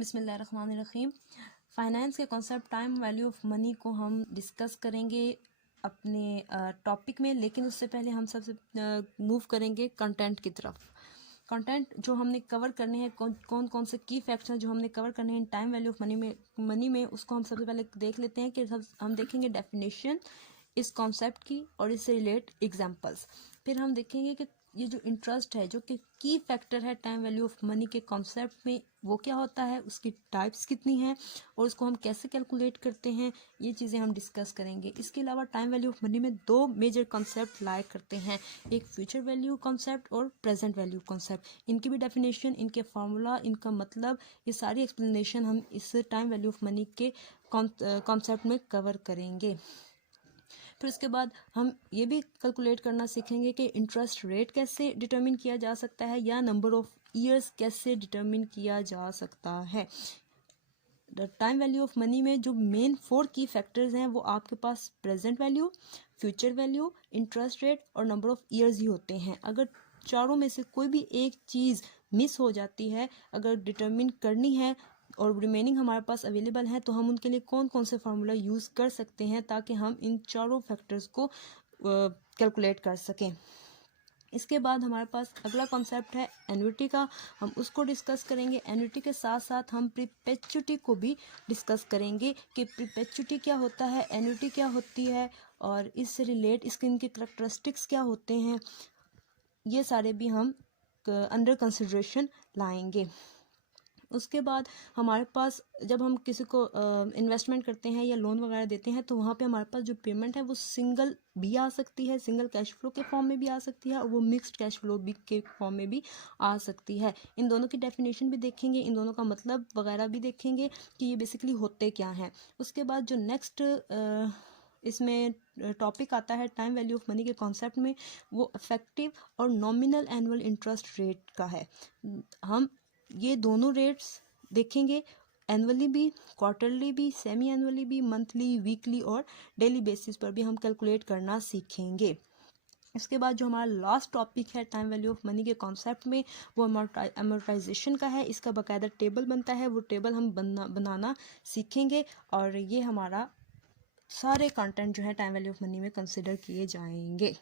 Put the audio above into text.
बिस्मिल्लाहिर्रहमानिर्रहीम। फाइनेंस के concept time value of money को हम डिस्कस करेंगे अपने टॉपिक में, लेकिन उससे पहले हम सबसे मूव करेंगे कंटेंट की तरफ। कंटेंट जो हमने कवर करने हैं, कौन से की फैक्ट्स हैं जो हमने कवर करने हैं टाइम वैल्यू ऑफ मनी में उसको हम सबसे पहले देख लेते हैं कि हम देखेंगे डेफिनेशन इस कॉन्सेप्ट की और इससे रिलेट एग्जांपल्स। फिर हम देखेंगे कि ये जो इंटरेस्ट है, जो कि की फैक्टर है टाइम वैल्यू ऑफ मनी के कॉन्सेप्ट में, वो क्या होता है, उसकी टाइप्स कितनी हैं और उसको हम कैसे कैलकुलेट करते हैं, ये चीज़ें हम डिस्कस करेंगे। इसके अलावा टाइम वैल्यू ऑफ मनी में दो मेजर कॉन्सेप्ट लाया करते हैं, एक फ्यूचर वैल्यू कॉन्सेप्ट और प्रेजेंट वैल्यू कॉन्सेप्ट। इनकी भी डेफिनेशन, इनके फार्मूला, इनका मतलब, ये सारी एक्सप्लेनेशन हम इस टाइम वैल्यू ऑफ मनी के कॉन्सेप्ट में कवर करेंगे। फिर उसके बाद हम ये भी कैलकुलेट करना सीखेंगे कि इंटरेस्ट रेट कैसे डिटरमिन किया जा सकता है या नंबर ऑफ ईयर्स कैसे डिटरमिन किया जा सकता है। टाइम वैल्यू ऑफ मनी में जो मेन 4 की फैक्टर्स हैं वो आपके पास present value, future value, interest rate और नंबर ऑफ ईयर्स ही होते हैं। अगर चारों में से कोई भी एक चीज़ मिस हो जाती है, अगर डिटरमिन करनी है और रिमेनिंग हमारे पास अवेलेबल है, तो हम उनके लिए कौन कौन से फार्मूला यूज़ कर सकते हैं ताकि हम इन चारों फैक्टर्स को कैलकुलेट कर सकें। इसके बाद हमारे पास अगला कॉन्सेप्ट है एन्युटी का, हम उसको डिस्कस करेंगे। एन्युटी के साथ साथ हम प्रीपेचुटी को भी डिस्कस करेंगे कि प्रीपेचुटी क्या होता है, एन्युटी क्या होती है और इससे रिलेट इसके इनके करैक्टरिस्टिक्स क्या होते हैं, ये सारे भी हम अंडर कंसिडरेशन लाएंगे। उसके बाद हमारे पास जब हम किसी को इन्वेस्टमेंट करते हैं या लोन वगैरह देते हैं, तो वहाँ पे हमारे पास जो पेमेंट है वो सिंगल भी आ सकती है, सिंगल कैश फ्लो के फॉर्म में भी आ सकती है और वो मिक्स्ड कैश फ्लो भी के फॉर्म में भी आ सकती है। इन दोनों की डेफिनेशन भी देखेंगे, इन दोनों का मतलब वगैरह भी देखेंगे कि ये बेसिकली होते क्या हैं। उसके बाद जो नेक्स्ट इसमें टॉपिक आता है टाइम वैल्यू ऑफ मनी के कॉन्सेप्ट में, वो इफेक्टिव और नॉमिनल एनुअल इंटरेस्ट रेट का है। हम ये दोनों रेट्स देखेंगे, एनुअली भी, क्वार्टरली भी, सेमी एनुअली भी, मंथली, वीकली और डेली बेसिस पर भी हम कैलकुलेट करना सीखेंगे। इसके बाद जो हमारा लास्ट टॉपिक है टाइम वैल्यू ऑफ मनी के कॉन्सेप्ट में, वो अमोर्टाइजेशन का है। इसका बाकायदा टेबल बनता है, वो टेबल हम बनाना सीखेंगे और ये हमारा सारे कंटेंट जो है टाइम वैल्यू ऑफ मनी में कंसिडर किए जाएंगे।